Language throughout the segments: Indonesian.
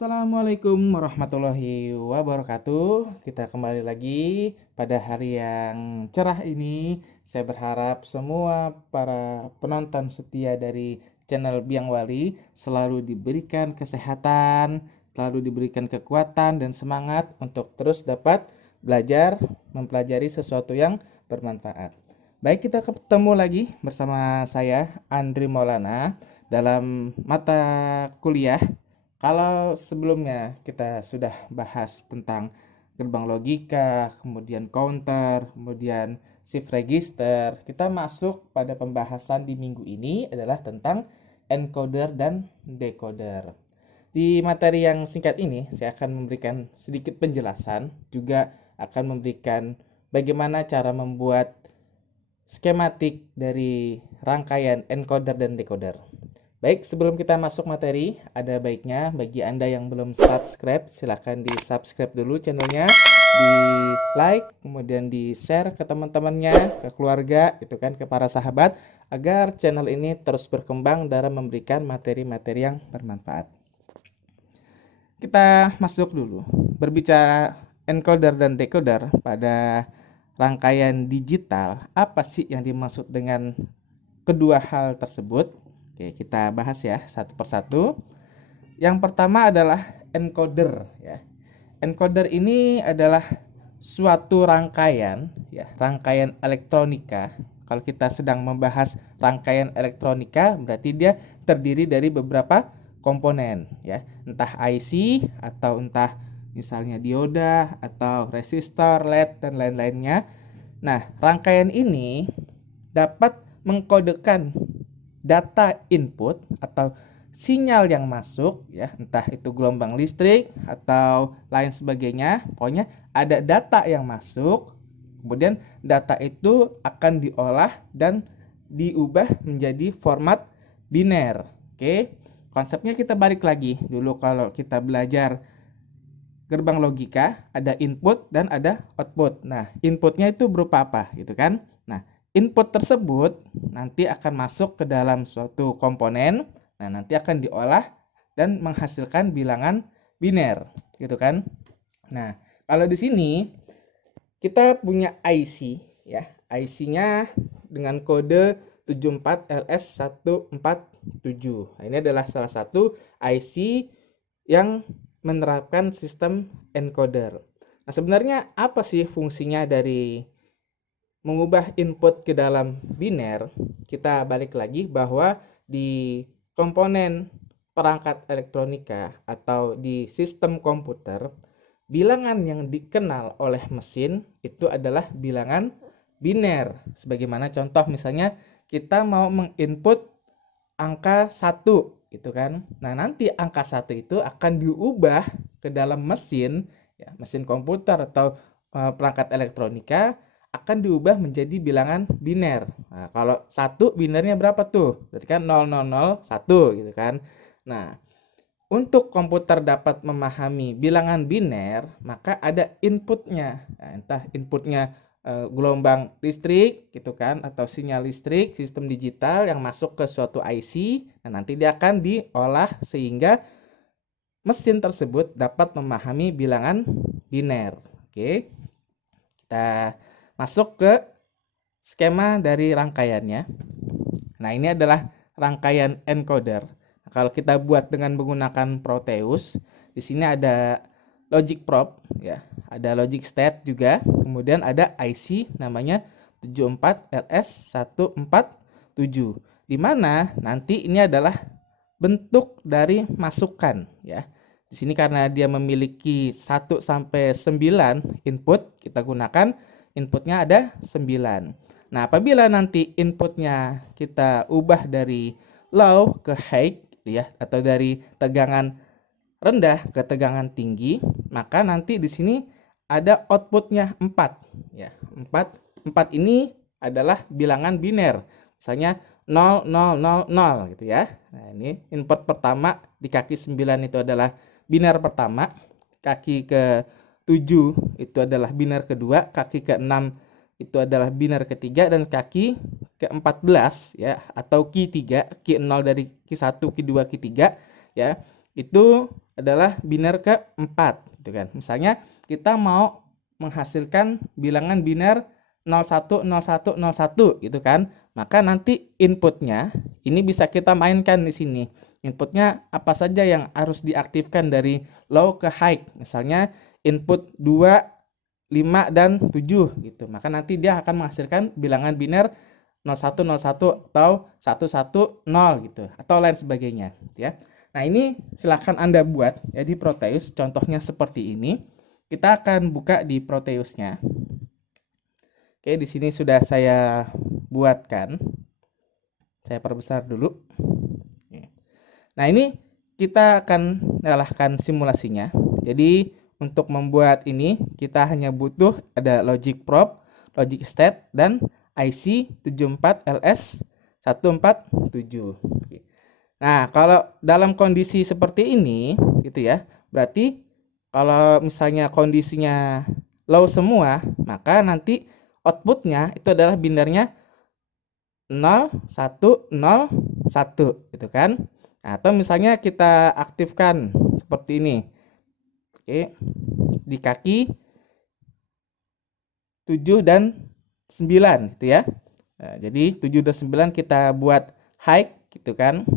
Assalamualaikum warahmatullahi wabarakatuh. Kita kembali lagi pada hari yang cerah ini. Saya berharap semua para penonton setia dari channel Biang Wali selalu diberikan kesehatan, selalu diberikan kekuatan dan semangat untuk terus dapat belajar, mempelajari sesuatu yang bermanfaat. Baik, kita ketemu lagi bersama saya Andri Maulana dalam mata kuliah. Kalau sebelumnya kita sudah bahas tentang gerbang logika, kemudian counter, kemudian shift register, kita masuk pada pembahasan di minggu ini adalah tentang encoder dan decoder. Di materi yang singkat ini, saya akan memberikan sedikit penjelasan, juga akan memberikan bagaimana cara membuat skematik dari rangkaian encoder dan decoder. Baik, sebelum kita masuk materi, ada baiknya bagi Anda yang belum subscribe, silahkan di subscribe dulu channelnya, di like, kemudian di share ke teman-temannya, ke keluarga, itu kan, ke para sahabat, agar channel ini terus berkembang dalam memberikan materi-materi yang bermanfaat. Kita masuk dulu, berbicara encoder dan decoder pada rangkaian digital, apa sih yang dimaksud dengan kedua hal tersebut? Oke, kita bahas ya satu persatu. Yang pertama adalah encoder ya. Encoder ini adalah suatu rangkaian ya, rangkaian elektronika. Kalau kita sedang membahas rangkaian elektronika, berarti dia terdiri dari beberapa komponen ya, entah IC atau entah misalnya dioda atau resistor, LED dan lain-lainnya. Nah, rangkaian ini dapat mengkodekan data input atau sinyal yang masuk ya, entah itu gelombang listrik atau lain sebagainya. Pokoknya ada data yang masuk, kemudian data itu akan diolah dan diubah menjadi format biner. Oke, konsepnya kita balik lagi dulu. Kalau kita belajar gerbang logika, ada input dan ada output. Nah, inputnya itu berupa apa gitu kan. Nah, input tersebut nanti akan masuk ke dalam suatu komponen. Nah, nanti akan diolah dan menghasilkan bilangan biner, gitu kan. Nah, kalau di sini kita punya IC ya. IC-nya dengan kode 74LS147. Nah, ini adalah salah satu IC yang menerapkan sistem encoder. Nah, sebenarnya apa sih fungsinya dari mengubah input ke dalam biner? Kita balik lagi bahwa di komponen perangkat elektronika atau di sistem komputer, bilangan yang dikenal oleh mesin itu adalah bilangan biner. Sebagaimana contoh misalnya kita mau menginput angka 1 gitu kan. Nah, nanti angka 1 itu akan diubah ke dalam mesin ya, mesin komputer atau perangkat elektronika akan diubah menjadi bilangan biner. Nah, kalau 1 binernya berapa tuh? Berarti kan 0001 gitu kan. Nah, untuk komputer dapat memahami bilangan biner, maka ada inputnya. Nah, entah inputnya gelombang listrik gitu kan, atau sinyal listrik sistem digital yang masuk ke suatu IC. Nah, nanti dia akan diolah sehingga mesin tersebut dapat memahami bilangan biner. Oke, kita masuk ke skema dari rangkaiannya. Nah, ini adalah rangkaian encoder. Nah, kalau kita buat dengan menggunakan Proteus, di sini ada logic probe ya, ada logic state juga, kemudian ada IC namanya 74LS147, di mana nanti ini adalah bentuk dari masukan ya. Di sini karena dia memiliki 1 sampai 9 input, kita gunakan inputnya ada 9. Nah, apabila nanti inputnya kita ubah dari low ke high ya, atau dari tegangan rendah ke tegangan tinggi, maka nanti di sini ada outputnya 4 ya. 4 ini adalah bilangan biner. Misalnya 0000 gitu ya. Nah, ini input pertama di kaki 9 itu adalah biner pertama, kaki ke 7 itu adalah biner kedua, kaki ke-6 itu adalah biner ketiga, dan kaki ke-14 ya, atau Q3, Q0 dari Q1, Q2, Q3 ya, itu adalah biner keempat gitu kan. Misalnya kita mau menghasilkan bilangan biner 010101 gitu kan. Maka nanti inputnya ini bisa kita mainkan di sini. Inputnya apa saja yang harus diaktifkan dari low ke high. Misalnya input 2, 5 dan 7 gitu. Maka nanti dia akan menghasilkan bilangan biner 0101 atau 110 gitu atau lain sebagainya ya. Nah, ini silahkan Anda buat ya di Proteus, contohnya seperti ini. Kita akan buka di Proteusnya. Oke, di sini sudah saya buatkan. Saya perbesar dulu. Nah, ini kita akan nyalakan simulasinya. Jadi, untuk membuat ini kita hanya butuh ada logic probe, logic state dan IC 74LS147. Nah, kalau dalam kondisi seperti ini gitu ya, berarti kalau misalnya kondisinya low semua, maka nanti outputnya itu adalah binernya 0, 1, 0, 1 gitu kan. Nah, atau misalnya kita aktifkan seperti ini. Oke. Di kaki 7 dan 9 gitu ya. Nah, jadi 7 dan 9 kita buat high gitu kan.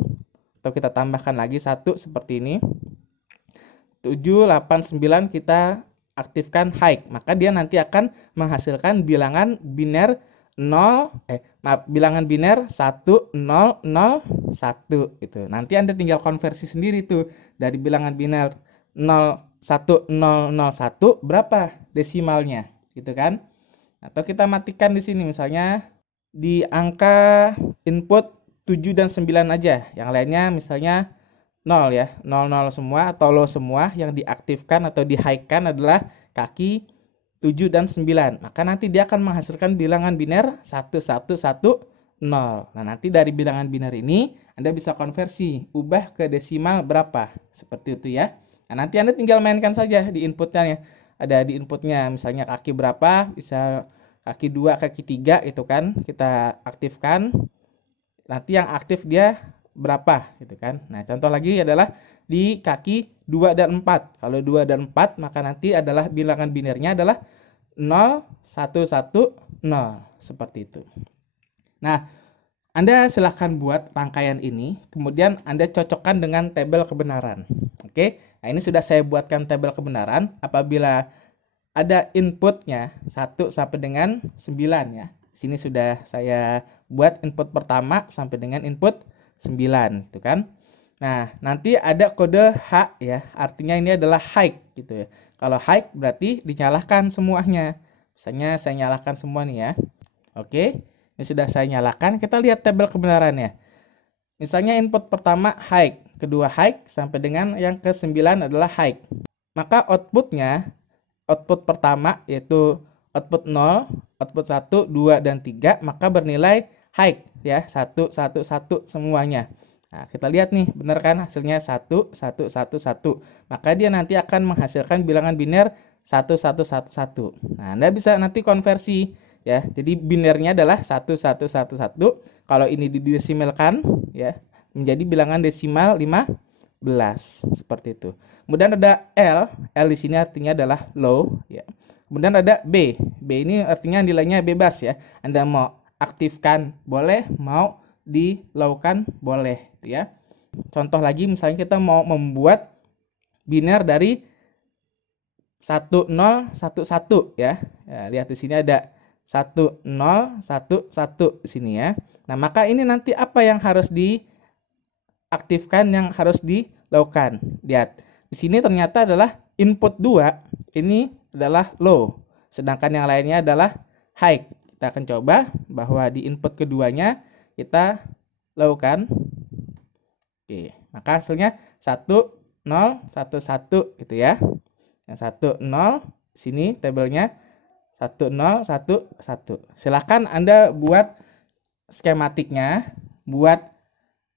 Atau kita tambahkan lagi 1 seperti ini. 7, 8, 9 kita aktifkan high. Maka dia nanti akan menghasilkan bilangan biner bilangan biner 1, 0, 0, 1 gitu. Nanti Anda tinggal konversi sendiri tuh dari bilangan biner 0, 1, 0, 0, 1 berapa desimalnya gitu kan. Atau kita matikan di sini misalnya di angka input 7 dan 9 aja. Yang lainnya misalnya 0 ya, 0, 0 semua atau low semua. Yang diaktifkan atau di high-kan adalah kaki 7 dan 9. Maka nanti dia akan menghasilkan bilangan biner 1110. Nah, nanti dari bilangan biner ini Anda bisa konversi, ubah ke desimal berapa. Seperti itu ya. Nah, nanti Anda tinggal mainkan saja di inputnya ya. Ada di inputnya misalnya kaki berapa, bisa kaki 2, kaki 3 itu kan. Kita aktifkan. Nanti yang aktif dia berapa gitu kan. Nah, contoh lagi adalah di kaki 2 dan 4. Kalau 2 dan 4 maka nanti adalah bilangan binernya adalah 0, 1, 1, 0 seperti itu. Nah, Anda silahkan buat rangkaian ini, kemudian Anda cocokkan dengan tabel kebenaran. Oke, nah ini sudah saya buatkan tabel kebenaran. Apabila ada inputnya 1 sampai dengan 9 ya. Sini sudah saya buat input pertama sampai dengan input 9 gitu kan. Nah, nanti ada kode H ya, artinya ini adalah high gitu ya. Kalau high berarti dinyalakan semuanya. Misalnya saya nyalakan semua nih ya. Oke, ini sudah saya nyalakan. Kita lihat tabel kebenarannya. Misalnya input pertama high, kedua high sampai dengan yang ke-9 adalah high. Maka output pertama yaitu output 0, output 1, 2 dan 3 maka bernilai high ya, 1, 1, 1 semuanya. Nah, kita lihat nih, benar kan hasilnya 1, 1, 1, 1. Maka dia nanti akan menghasilkan bilangan biner 1, 1, 1, 1. Nah, Anda bisa nanti konversi ya. Jadi binernya adalah 1, 1, 1, 1. Kalau ini didesimalkan ya menjadi bilangan desimal 15 seperti itu. Kemudian ada L di sini artinya adalah low ya. Kemudian ada B ini artinya nilainya bebas ya. Anda mau aktifkan boleh, mau di-low-kan boleh ya. Contoh lagi misalnya kita mau membuat biner dari 1011 ya. Lihat di sini ada 1011 di sini ya. Nah, maka ini nanti apa yang harus diaktifkan, yang harus di-low-kan. Lihat. Di sini ternyata adalah input 2 ini adalah low, sedangkan yang lainnya adalah high. Kita akan coba bahwa di input keduanya kita low-kan. Oke, maka hasilnya 1, 0, 1, 1 gitu ya. Yang 1, 0, sini tabelnya 1, 0, 1, 1. Silahkan Anda buat skematiknya, buat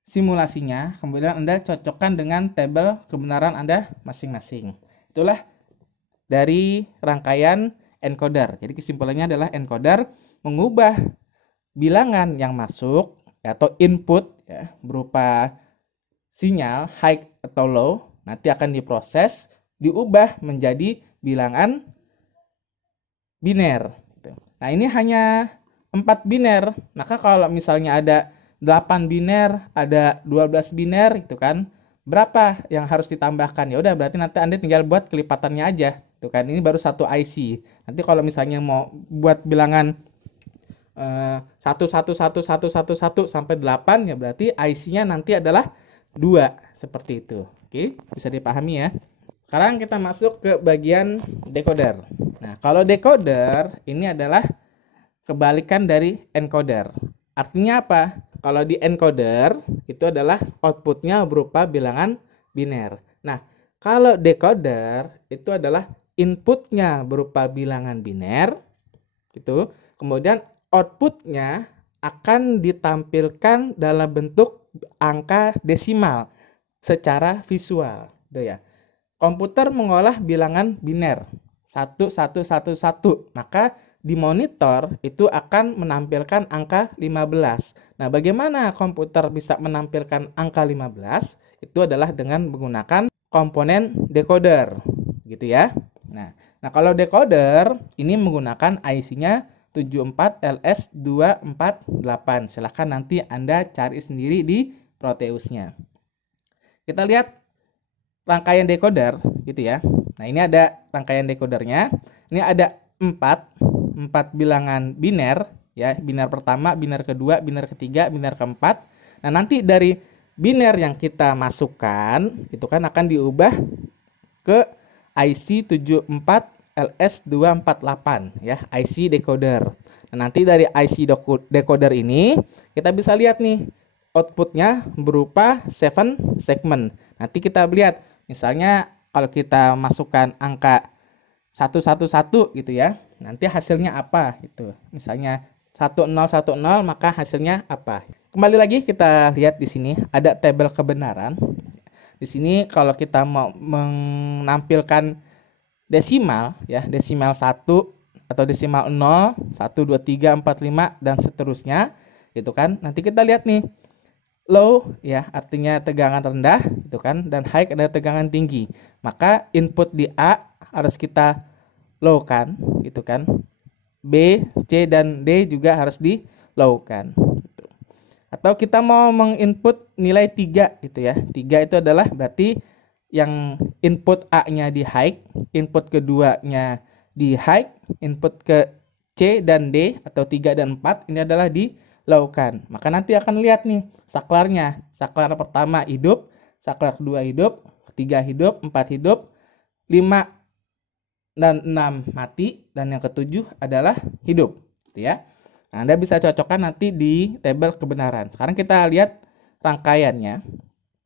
simulasinya, kemudian Anda cocokkan dengan tabel kebenaran Anda masing-masing. Itulah dari rangkaian encoder. Jadi kesimpulannya adalah encoder mengubah bilangan yang masuk atau input ya, berupa sinyal high atau low nanti akan diproses, diubah menjadi bilangan biner. Nah, ini hanya 4 biner. Maka kalau misalnya ada 8 biner, ada 12 biner itu kan, berapa yang harus ditambahkan? Ya udah, berarti nanti Anda tinggal buat kelipatannya aja. Itu kan, ini baru satu IC. Nanti kalau misalnya mau buat bilangan 1 sampai 8, ya berarti IC-nya nanti adalah 2 seperti itu. Oke, bisa dipahami ya. Sekarang kita masuk ke bagian decoder. Nah, kalau decoder ini adalah kebalikan dari encoder. Artinya apa? Kalau di encoder itu adalah outputnya berupa bilangan biner. Nah, kalau decoder itu adalah inputnya berupa bilangan biner, gitu. Kemudian outputnya akan ditampilkan dalam bentuk angka desimal secara visual, gitu ya. Komputer mengolah bilangan biner 1111, maka di monitor itu akan menampilkan angka 15. Nah, bagaimana komputer bisa menampilkan angka 15? Itu adalah dengan menggunakan komponen decoder, gitu ya. Nah, kalau decoder ini menggunakan IC-nya 74LS248. Silahkan nanti Anda cari sendiri di Proteusnya. Kita lihat rangkaian decoder, gitu ya. Nah, ini ada rangkaian decodernya. Ini ada 4 bilangan biner, ya. Biner pertama, biner kedua, biner ketiga, biner keempat. Nah, nanti dari biner yang kita masukkan itu kan akan diubah ke IC 74LS248, ya, IC decoder. Nah, nanti dari IC decoder ini kita bisa lihat nih outputnya berupa 7 segment. Nanti kita lihat, misalnya kalau kita masukkan angka 111 gitu ya, nanti hasilnya apa gitu. Misalnya 1010, maka hasilnya apa? Kembali lagi kita lihat di sini ada tabel kebenaran. Di sini kalau kita mau menampilkan desimal, ya, desimal 1 atau desimal 0, 1 2 3 4 5 dan seterusnya, gitu kan. Nanti kita lihat nih, low, ya, artinya tegangan rendah, gitu kan, dan high adalah tegangan tinggi. Maka input di A harus kita low kan, gitu kan. B, C dan D juga harus di low kan, gitu. Atau kita mau menginput nilai 3 gitu ya. 3 itu adalah berarti yang input A-nya di high, input keduanya di high, input ke C dan D atau 3 dan 4 ini adalah di low kan. Maka nanti akan lihat nih saklarnya. Saklar pertama hidup, saklar kedua hidup, ketiga hidup, 4 hidup, 5 dan 6 mati, dan yang ketujuh adalah hidup, gitu ya. Nah, Anda bisa cocokkan nanti di tabel kebenaran. Sekarang kita lihat rangkaiannya.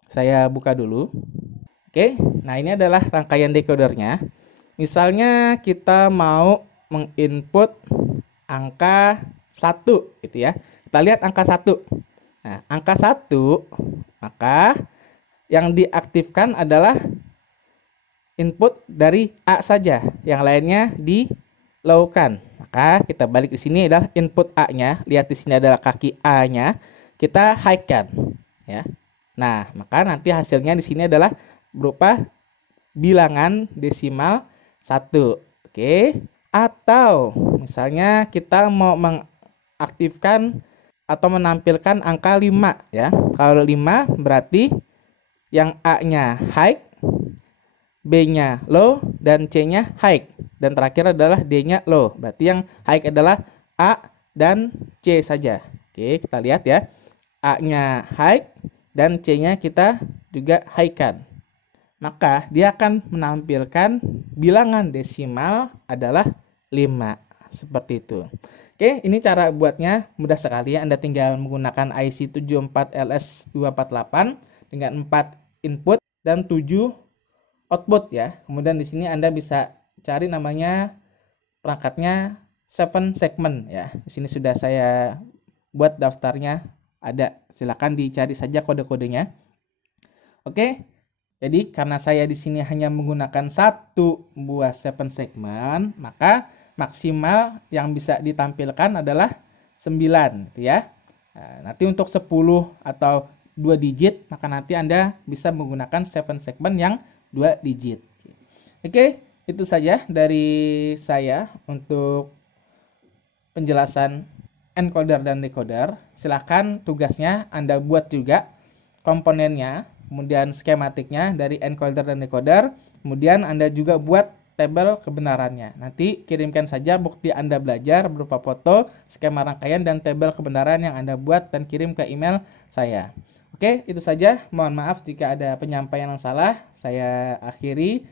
Saya buka dulu. Oke, nah ini adalah rangkaian decodernya. Misalnya kita mau menginput angka 1 gitu ya. Kita lihat angka 1. Nah, angka 1, maka yang diaktifkan adalah input dari A saja, yang lainnya di low kan. Maka kita balik di sini adalah input A-nya. Lihat di sini adalah kaki A-nya. Kita high kan, ya. Nah, maka nanti hasilnya di sini adalah berupa bilangan desimal 1. Oke. Atau misalnya kita mau mengaktifkan atau menampilkan angka 5, ya. Kalau 5 berarti yang A-nya high, B-nya low, dan C-nya high. Dan terakhir adalah D-nya low. Berarti yang high adalah A dan C saja. Oke, kita lihat ya. A-nya high dan C-nya kita juga high kan. Maka dia akan menampilkan bilangan desimal adalah 5. Seperti itu. Oke, ini cara buatnya mudah sekali ya. Anda tinggal menggunakan IC 74LS248 dengan 4 input dan 7 output ya. Kemudian di sini Anda bisa cari namanya perangkatnya 7 segment ya. Di sini sudah saya buat daftarnya, ada. Silakan dicari saja kode-kodenya. Oke. Jadi karena saya di sini hanya menggunakan 1 buah 7 segment, maka maksimal yang bisa ditampilkan adalah 9 gitu ya. Nah, nanti untuk 10 atau 2 digit, maka nanti Anda bisa menggunakan 7 segment yang 2 digit. Oke, itu saja dari saya untuk penjelasan encoder dan decoder. Silahkan tugasnya Anda buat juga komponennya, kemudian skematiknya dari encoder dan decoder, kemudian Anda juga buat tabel kebenarannya. Nanti kirimkan saja bukti Anda belajar berupa foto, skema rangkaian, dan tabel kebenaran yang Anda buat dan kirim ke email saya. Oke, itu saja. Mohon maaf jika ada penyampaian yang salah. Saya akhiri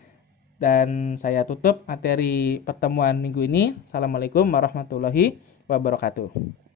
dan saya tutup materi pertemuan minggu ini. Assalamualaikum warahmatullahi wabarakatuh.